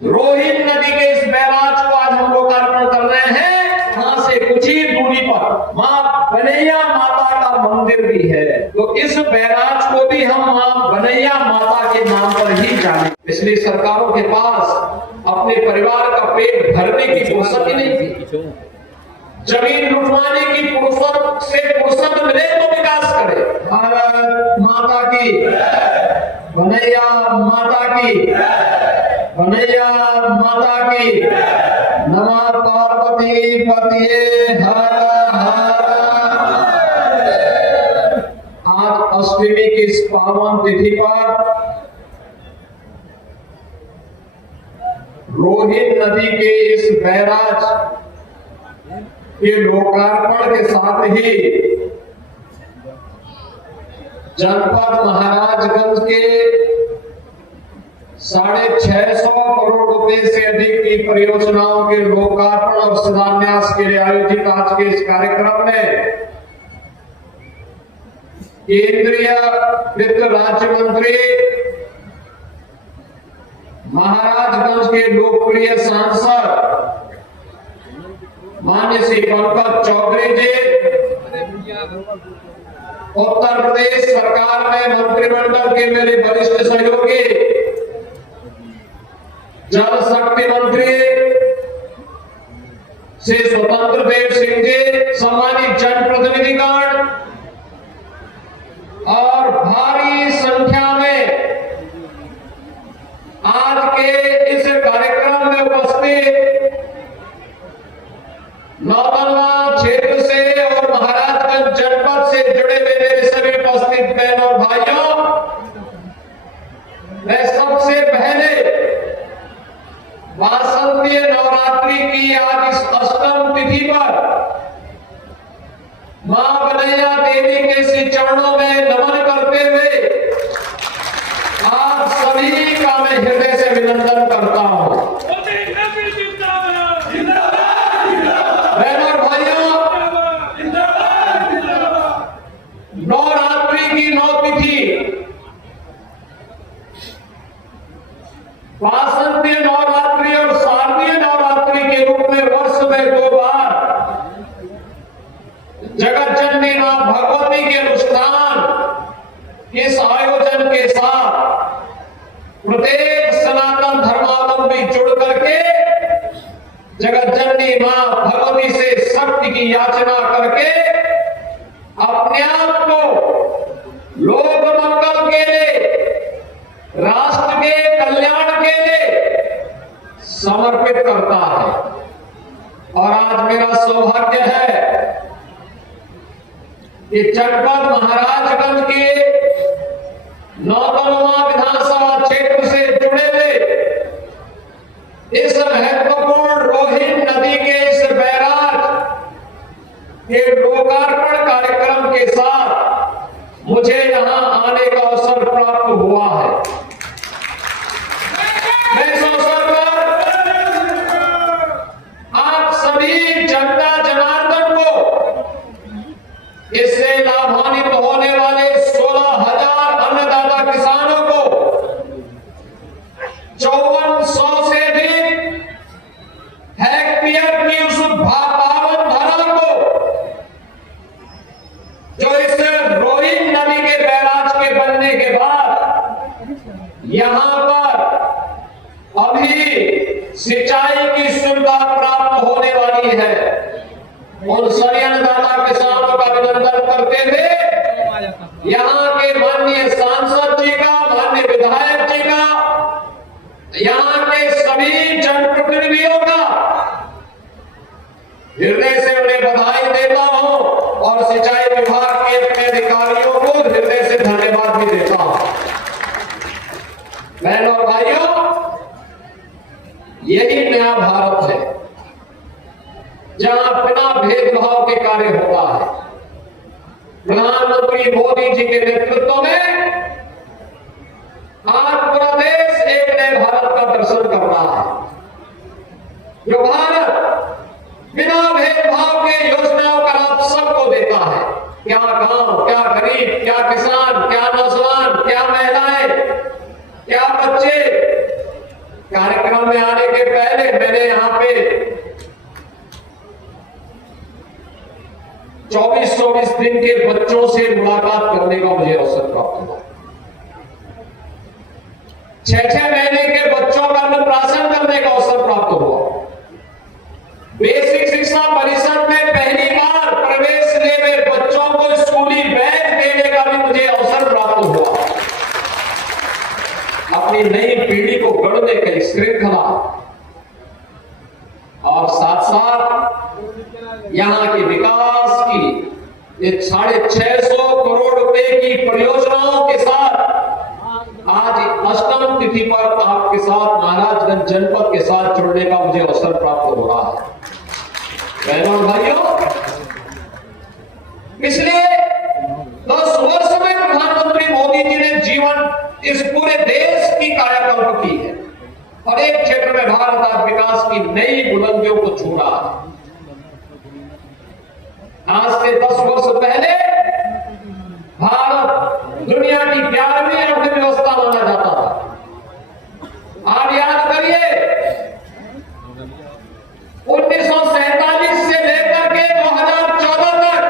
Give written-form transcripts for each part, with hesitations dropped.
रोहिन नदी के इस बैराज को आज हम लोकार्पण कर रहे हैं। वहां से कुछ ही दूरी पर मां बनैया माता का मंदिर भी है, तो इस बैराज को भी हम मां बनैया माता के नाम पर ही जाने। पिछली सरकारों के पास अपने परिवार का पेट भरने की फुर्सत ही नहीं थी। जमीन लुटवाने की फुर्सत से फुर्सत मिले तो विकास करे। भारत माता की, बनैया माता की, बनैया माता की। नमः पार्वती पतिये हर हर। आज अष्टमी की इस पावन तिथि पर रोहिन नदी के इस बैराज के लोकार्पण के साथ ही जनपद महाराजगंज के 650 करोड़ रुपए से अधिक की परियोजनाओं के लोकार्पण और शिलान्यास के लिए आयोजित आज के इस कार्यक्रम में केंद्रीय वित्त राज्य मंत्री, महाराजगंज के लोकप्रिय सांसद माननीय श्री पंकज चौधरी जी, उत्तर प्रदेश सरकार में मंत्रिमंडल के मेरे वरिष्ठ सहयोगी, जल शक्ति मंत्री श्री स्वतंत्र देव सिंह जी, सम्मानित जनप्रतिनिधिगण और भारी संख्या में आज के इस कार्यक्रम में उपस्थित नौतनवा क्षेत्र से और महाराजगंज जनपद से जुड़े हुए मेरे सभी उपस्थित बहनों और भाइयों, मैं सबसे पहले वासंतीय नवरात्रि की आज इस अष्टम तिथि पर मां बनैया देवी के श्री चरणों में नमन करते हुए आप सभी का मैं हृदय से अभिनंदन करता हूं। बहनों और भाइयों, नवरात्रि की 9 तिथि, वासंतीय नवरात्रि और शारदीय नवरात्रि के रूप में वर्ष में 2 बार जगत जननी मां भगवती के अनुष्ठान इस आयोजन के साथ प्रत्येक सनातन धर्मावलंबी जुड़ करके जगत जननी मां भगवती से शक्ति की याचना करके अपने आप को लोक मंगल के लिए, राष्ट्र के कल्याण के लिए समर्पित करता है। और आज मेरा सौभाग्य है कि जनपद महाराजगंज के नौतनवा विधानसभा क्षेत्र से जुड़े हुए इस महत्वपूर्ण रोहिन नदी के इस बैराज के लोकार्पण कार्यक्रम के साथ मुझे यहां आने का अवसर प्राप्त हुआ है। मैं इस अवसर पर आप सभी जनता जनार्दन को, इससे लाभान्वित होने वाले 16,000 अन्नदाता किसानों को, 5400 से अधिक हेक्टेयर की उस पावन धरा को जो इस रोहिन नदी के बैराज के बनने के बाद यहां पर अभी सिंचाई की सुविधा प्राप्त होने वाली है, उन सभी अन्नदाता किसानों का अभिनंदन करते हुए यहाँ के माननीय सांसद जी का, माननीय विधायक जी का, यहाँ के सभी जनप्रतिनिधियों का हृदय से उन्हें बधाई देता हूं और सिंचाई विभाग के अपने अधिकारियों को हृदय से धन्यवाद भी देता हूं। बहनों और भाइयों, यही नया भारत है जहां बिना भेदभाव के कार्य होता है। प्रधानमंत्री मोदी जी के नेतृत्व में आज पूरा देश एक नए भारत का दर्शन कर रहा है, जो भारत बिना भेदभाव के योजनाओं का लाभ सबको देता है। क्या गांव, क्या गरीब, क्या किसान, क्या नौजवान, क्या महिलाएं, क्या बच्चे, कार्यक्रम में आने के पहले मैंने यहां पे 24-24 दिन के बच्चों से मुलाकात करने का मुझे अवसर प्राप्त हुआ। 6-6 महीने के बच्चों का अन्नप्राशन करने का अवसर प्राप्त हुआ। बेसिक शिक्षा परिषद में पहली बार प्रवेश ले हुए बच्चों को स्कूली बैग देने का भी मुझे अवसर प्राप्त हुआ। अपनी नई पीढ़ी को गढ़ने की श्रृंखला और साथ साथ यहां के विकास की ये 650 करोड़ रुपए की परियोजनाओं के साथ आज 8वीं तिथि पर आपके साथ महाराजगंज जनपद के साथ जुड़ने का मुझे अवसर प्राप्त हो रहा है। बहनों और भाइयों, पिछले 10 वर्ष में प्रधानमंत्री मोदी जी ने जीवन इस पूरे देश की कायाकल्प की है। हर एक क्षेत्र में भारत आज विकास की नई बुलंदियों को छू रहा है। आज से 10 वर्ष पहले भारत दुनिया की 11वीं अर्थव्यवस्था माना जाता था। आप याद करिए 1947 से लेकर के 2014 तक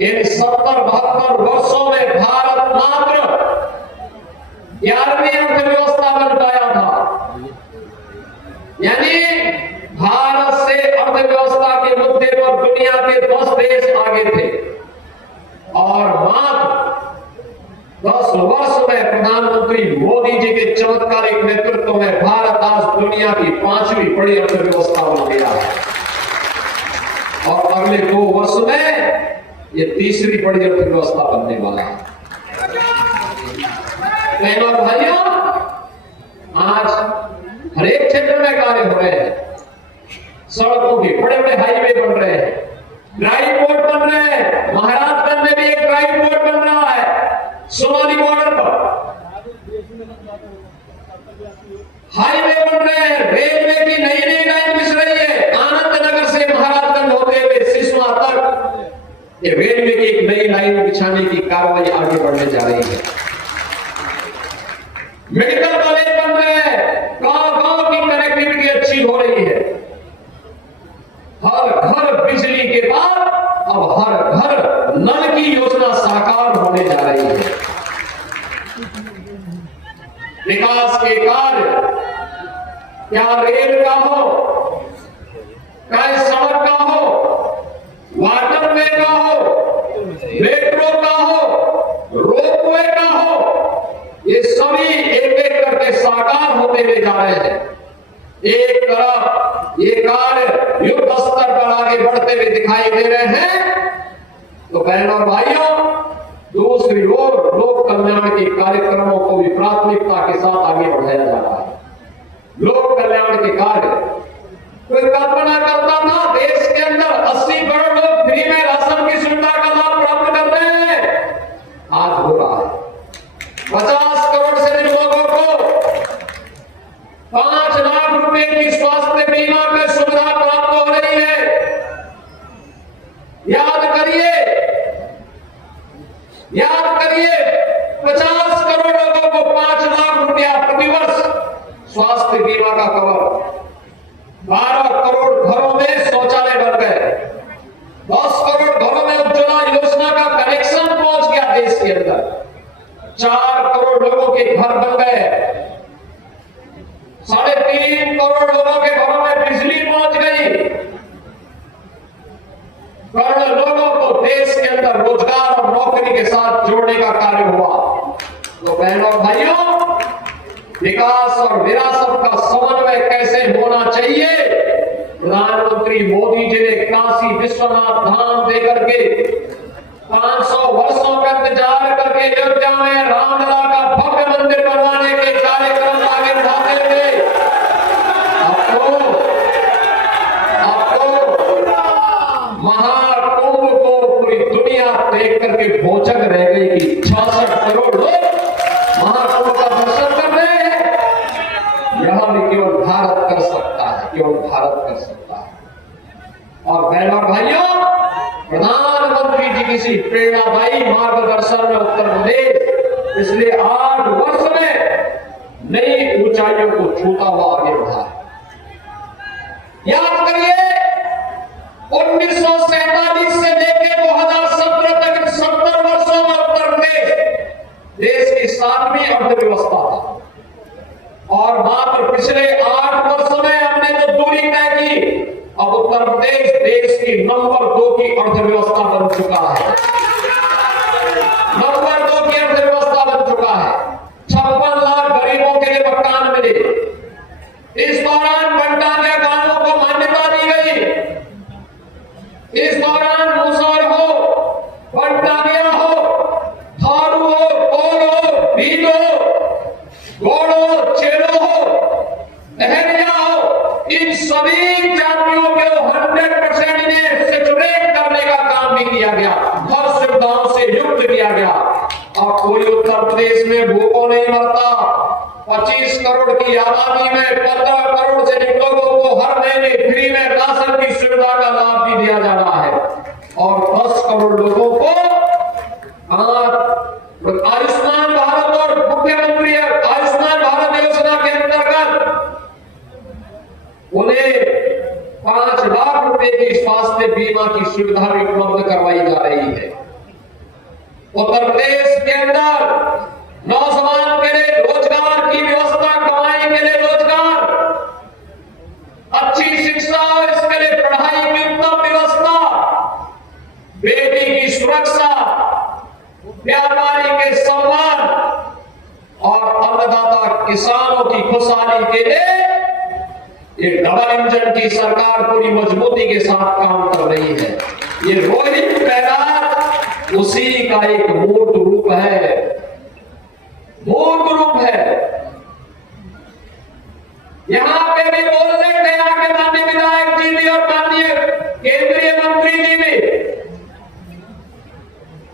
इन 70-72 वर्षों में भारत मात्र 11वीं अर्थव्यवस्था बन पाया था। यानी भारत से अर्थव्यवस्था के मुद्दे पर दुनिया के 10 देश आगे थे और मात्र 10 वर्ष में प्रधानमंत्री मोदी जी के चमत्कारिक नेतृत्व में भारत आज दुनिया की 5वीं बड़ी अर्थव्यवस्था बन गया है और अगले 2 वर्ष में ये 3री बड़ी अर्थव्यवस्था बनने वाला है। बहनों और भाइयों, आज हर एक क्षेत्र में कार्य हो रहे हैं। सड़कों के बड़े बड़े हाईवे बन रहे हैं, ड्राइव पोर्ट बन रहे हैं। महाराजगंज में भी एक ड्राइव पोर्ट बन रहा है सोनाली बॉर्डर पर। हाईवे बन रहे हैं, रेलवे की नई लाइन बिछ रही है। आनंद नगर से महाराजगंज होते हुए सिसवा तक ये रेलवे की एक नई लाइन बिछाने की कार्रवाई आगे बढ़ने जा रही है। मेडिकल कॉलेज बन रहे हैं, गांव-गांव की कनेक्टिविटी अच्छी हो रही है। हर घर बिजली के बाद अब हर घर नल की योजना साकार होने जा रही है। विकास के कार्य क्या रेल का हो, चाहे सड़क का हो, वाटरवे का हो, मेट्रो का हो, रोपवे का हो, ये सभी एक एक करके साकार होते हुए जा रहे हैं। एक तरफ ये कार्य युद्ध स्तर पर आगे बढ़ते हुए दिखाई दे रहे हैं, तो बहनों और भाइयों, दूसरी ओर लोक कल्याण के कार्यक्रमों को भी प्राथमिकता के साथ आगे बढ़ाया जा रहा है। लोक कल्याण के कार्य, कोई कल्पना करता था देश के अंदर 80 करोड़ लोग फ्री में राशन की सुविधा का लाभ प्राप्त कर रहे हैं, आज हो रहा है। 50 करोड़ से अधिक लोगों को 5 लाख रुपए की स्वास्थ्य बीमा की सुविधा प्राप्त हो रही है। याद करिए 50 करोड़ लोगों को 5 लाख रुपया प्रतिवर्ष स्वास्थ्य बीमा का कवर। 12 करोड़ घरों में शौचालय बन गए। 10 करोड़ घरों में उज्ज्वला योजना का कनेक्शन पहुंच गया देश के अंदर। 4 करोड़ लोगों के घर बन गए। 3.5 करोड़ लोगों के घरों में बिजली पहुंच गई। करोड़ लोगों को देश के अंदर रोजगार और नौकरी के साथ जोड़ने का कार्य हुआ। तो बहनों और भाइयों, विकास और विरासत का समन्वय कैसे होना चाहिए, प्रधानमंत्री मोदी जी ने काशी विश्वनाथ धाम देकर के 500 वर्षों का इंतजार करके अयोध्या में रामलला का भव्य मंदिर बनवाने के कार्यक्रम आगे बढ़ाते हुए आपको महाकुंभ को पूरी दुनिया देख करके भोचक रह गई कि 66 करोड़ लोग महाकुंभ का दर्शन कर रहे हैं। यह भी केवल भारत कर सकता है, केवल भारत कर सकता है। और बहनों और भाइयों, प्रधानमंत्री जी किसी प्रेरणादायी मार्गदर्शन में उत्तर प्रदेश पिछले 8 वर्ष में नई ऊंचाइयों को छूता हुआ आगे बढ़ा है। याद करिए 1947 से लेकर 2017 तक 70 वर्षों में उत्तर प्रदेश देश की 7वीं अर्थव्यवस्था था और मात्र पिछले 8 वर्षों में हमने जो दूरी तय की, अब उत्तर प्रदेश देश की नंबर 2 की अर्थव्यवस्था बन चुका है। नंबर 2 की अर्थव्यवस्था बन चुका है। 56 लाख गरीबों के लिए मकान मिले। इस दौरान वनटांगिया कानून को मान्यता दी गई। इस दौरान मुसहर हो, वनटांगिया हो, थारू हो, कोल हो, भील हो, गौड़ हो, चेलो हो, लहरिया हो, इन सभी जातियों को 100% इन्हें सेचुरेट करने का काम भी किया गया, हर सुविधाओं से युक्त किया गया। अब कोई उत्तर प्रदेश में भूखों नहीं मरता। 25 करोड़ की आबादी में 15 करोड़ से अधिक लोगों को हर महीने फ्री में राशन की सुविधा का लाभ भी दिया जा रहा है और 10 करोड़ लोगों को आयुष्मान भारत और मुख्यमंत्री आयुष्मान भारत योजना के अंतर्गत उन्हें 5 लाख रुपए की स्वास्थ्य बीमा की सुविधा भी उपलब्ध करवाई जा रही है। उत्तर प्रदेश के अंदर नौजवान के लिए रोजगार की व्यवस्था, कमाई के लिए रोजगार, अच्छी शिक्षा और इसके लिए पढ़ाई की उत्तम व्यवस्था, बेटी की सुरक्षा, व्यापारी के सम्मान और अन्नदाता किसानों की खुशहाली के लिए ये डबल इंजन की सरकार पूरी मजबूती के साथ काम कर रही है। ये रोहित बैराज उसी का एक मूर्त रूप है, मूर्त रूप है। यहां पे भी बोल रहे थे आगे माननीय विधायक जी भी और माननीय केंद्रीय मंत्री जी भी,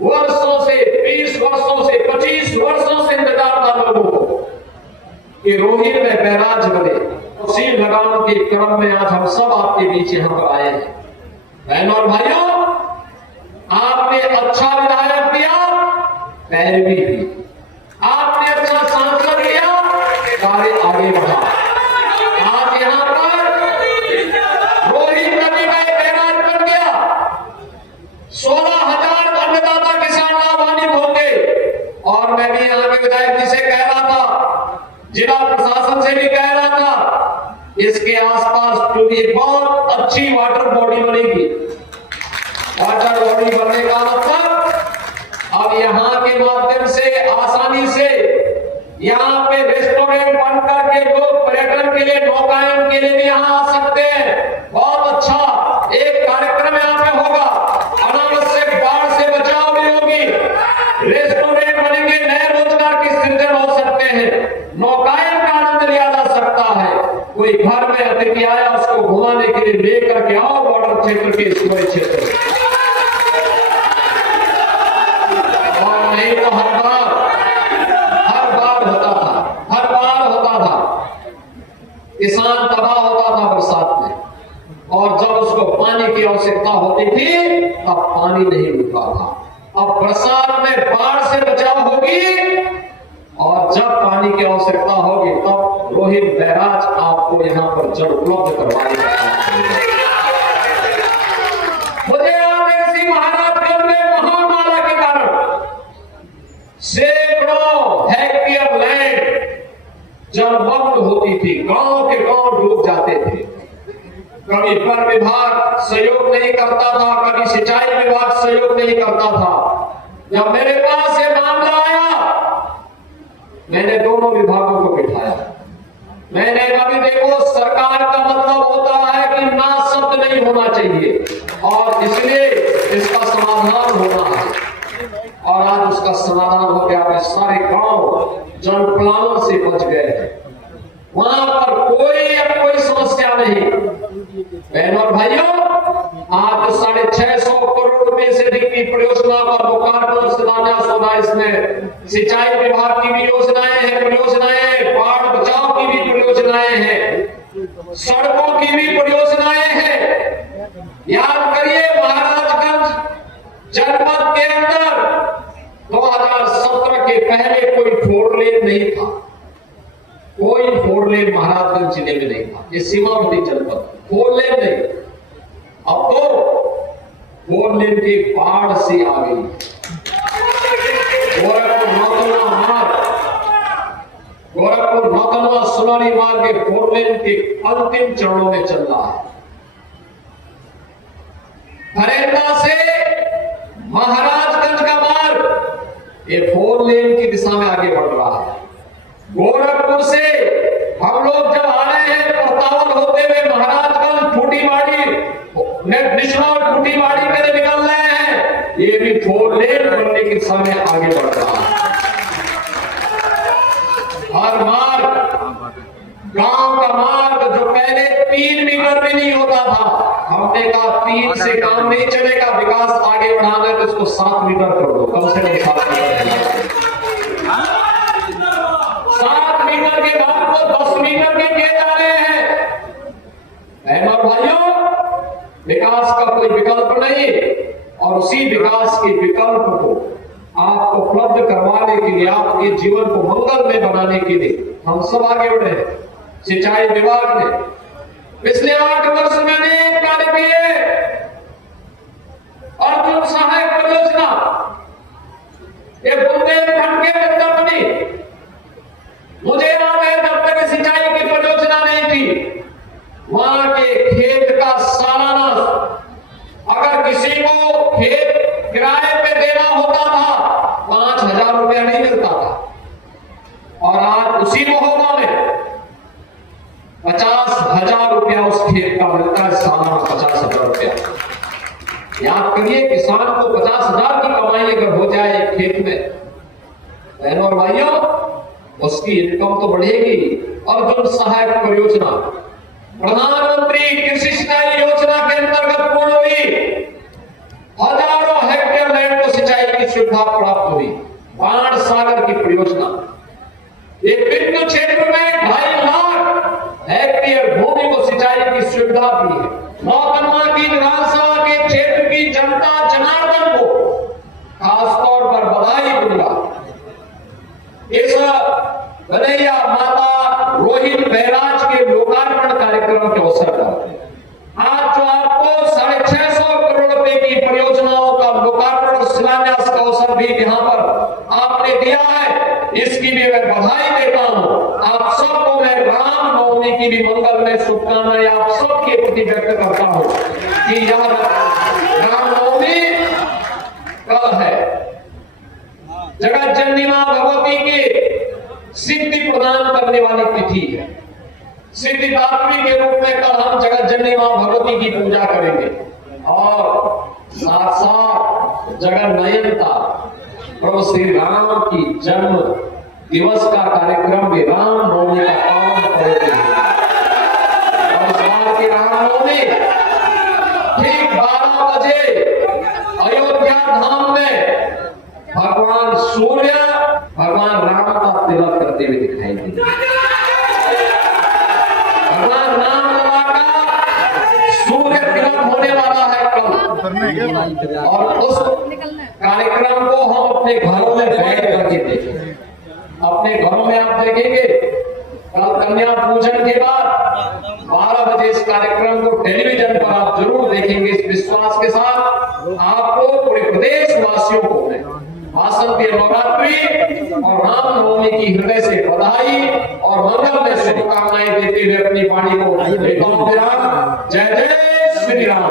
वर्षों से 20 वर्षों से 25 वर्षों से इंतजार था लोगों को कि रोहित में बैराज बने। उसी लगान के क्रम में आज हम सब आपके बीच यहां पर आए हैं। बहनों और भाइयों, आपने अच्छा विधायक दिया, पैरवी दी, आपने अच्छा सांसद दिया, कार्य आगे बढ़ा। आज यहां पर रोहित नदी का एक बैराज बन गया। 16,000 अन्नदाता किसान लाभान्वित होंगे। और मैं भी यहां के विधायक जी से कह रहा था, जिला प्रशासन से भी कह रहा था, इसके आसपास जो भी बहुत अच्छी वाटर बॉडी बनेगी। वाटर बॉडी बनने का मतलब अब यहाँ के माध्यम से आसानी से यहाँ पे रेस्टोरेंट बनकर के लोग पर्यटन के लिए, नौकायन के लिए भी यहाँ आ सकते हैं। बहुत अच्छा एक कार्यक्रम यहाँ पे होगा। अनावश्यक बाढ़ से बचाव भी होगी, रेस्टोरेंट बनेंगे, नए रोजगार की सृजन हो सकते हैं, नौकायन का आनंद लिया जा सकता है। कोई घर में अतिथि आया, उसको घुमाने के लिए लेकर के आओ बॉर्डर क्षेत्र के पूरे क्षेत्र में। और नहीं तो हर बार होता था किसान तबाह होता था बरसात में, और जब उसको पानी की आवश्यकता होती थी तब पानी नहीं मिलता था। अब बरसात में बाढ़ से बचाव होगी और जब पानी की आवश्यकता होगी तब रोहित बैराज आपको यहाँ पर जल उपलब्ध करवाएगा। मुझे याद है इसी महाराजगंज में महामाला के कारण सैकड़ों हेक्टेयर लैंड जलमग्न होती थी, गांव के गांव डूब जाते थे। कभी वन विभाग सहयोग नहीं करता था, कभी सिंचाई विभाग सहयोग नहीं करता था। जब मेरे पास ये मामला आया, मैंने दोनों विभागों को बिठाया। मैंने अभी देखो, सरकार का मतलब होता है कि ना शब्द नहीं होना चाहिए, और इसलिए इसका समाधान होना है। और आज उसका समाधान हो गया। वे सारे गांव जलप्लावन से बच गए हैं, वहां पर कोई समस्या नहीं। बहनों और भाइयों, आज 650 करोड़ रुपए से अधिक की परियोजना का लोकार्पण शिलान्यास होगा। इसमें सिंचाई विभाग की भी योजनाएं हैं, बाढ़ बचाव की भी परियोजनाएं हैं, सड़कों की भी परियोजनाएं हैं। याद करिए, महाराजगंज जनपद के अंदर 2017 के पहले कोई फोर लेन नहीं था। कोई 4 लेन महाराजगंज जिले में नहीं था। ये सीमावर्ती जनपद 4 लेन नहीं, अब तो 4 लेन की बाढ़ से आ गई। गोरखपुर नौतनवा सुनानी मार्ग के 4 लेन के अंतिम चरणों में चल रहा है। फरेंदा से महाराजगंज का मार्ग ये 4 लेन की दिशा में आगे बढ़ रहा है। गोरखपुर से हम लोग जब आ रहे हैं प्रतावन होते हुए महाराजगंज टूटीबाड़ी निशनौर टूटीबाड़ी में निकल रहे हैं, ये भी 4 लेन बनने की दिशा में आगे बढ़ रहा है। हर मार्ग, गांव का मार्ग जो पहले 3 मीटर भी नहीं होता था, हमने कहा 3 से काम नहीं चलेगा, विकास आगे बढ़ाना है तो इसको 7 मीटर कर दो, कम से कम 7 मीटर। 7 मीटर के बाद को 10 मीटर के किए जा रहे हैं। और भाइयों, विकास का कोई विकल्प नहीं, और उसी विकास के विकल्प को आपको उपलब्ध करवाने के लिए, आपके जीवन को मंगलमय बनाने के लिए हम सब आगे बढ़े हैं। सिंचाई विभाग ने पिछले 8 वर्ष में अनेक कार्य किए। अर्जुन सहायक परियोजना ये बुंदेलखंड के अंदर बनी। मुझे याद है जब तक सिंचाई की परियोजना नहीं थी, वहां के खेत का सालाना अगर किसी को खेत किराए पे देना होता था 5,000 रुपया नहीं मिलता था, और आज उसी महोबा में 50,000 रुपया उस खेत का मिलता है, सालाना 50,000 रुपया। याद करिए, किसान को 50,000 की कमाई अगर हो जाए एक खेत में, बहनों और भाइयों, उसकी इनकम तो बढ़ेगी। अर्जुन सहायक परियोजना प्रधानमंत्री कृषि सिंचाई योजना के अंतर्गत पूर्ण हुई। हजारों हेक्टेयर लैंड को सिंचाई की सुविधा प्राप्त हुई। बाण सागर की परियोजना, एक बिंदु क्षेत्र में 2.5 लाख हेक्टेयर भूमि को सिंचाई की सुविधा दी है। नौतनवा की विधानसभा के क्षेत्र की जनता जनार्दन को खासतौर पर बधाई दूंगा। इस कन्हैया माता रोहित बैराज के लोकार्पण कार्यक्रम के अवसर पर आज जो आपको 650 करोड़ रुपए की परियोजनाओं का लोकार्पण और शिलान्यास का अवसर भी यहाँ पर आपने दिया है, इसकी भी मैं बधाई देता हूँ। आप सबको मैं रामनवमी की भी मंगलमय शुभकामनाएं आप सबके प्रति व्यक्त करता हूँ कि यह रामनवमी कल है। जगत जननी मां भगवती की सिद्धि प्रदान करने वाली तिथि है। सिद्धिदात्री के रूप में कल हम जगत जननी मां भगवती की पूजा करेंगे, और साथ साथ जगत नयनता प्रभु श्री राम की जन्म दिवस का कार्यक्रम भी रामनवमी का पावन करेंगे। और इस बार की रामनवमी ठीक 12 बजे अयोध्या धाम में भगवान सूर्य भगवान राम का तिलक करते हुए दिखाई देंगे। भगवान राम का सूर्य तिलक होने वाला है कल, और उस कार्यक्रम को हम अपने घरों में बैठ करके देखेंगे। अपने घरों में आप देखेंगे कल कन्या पूजन के बाद 12 बजे इस कार्यक्रम को टेलीविजन पर आप जरूर देखेंगे। इस विश्वास के साथ आपको पूरे प्रदेश वासियों को वासंती नवरात्रि और रामनवमी की हृदय से बधाई और मंगलमय शुभकामनाएं देते हुए अपनी वाणी को लेता हूं। जय जय श्री राम।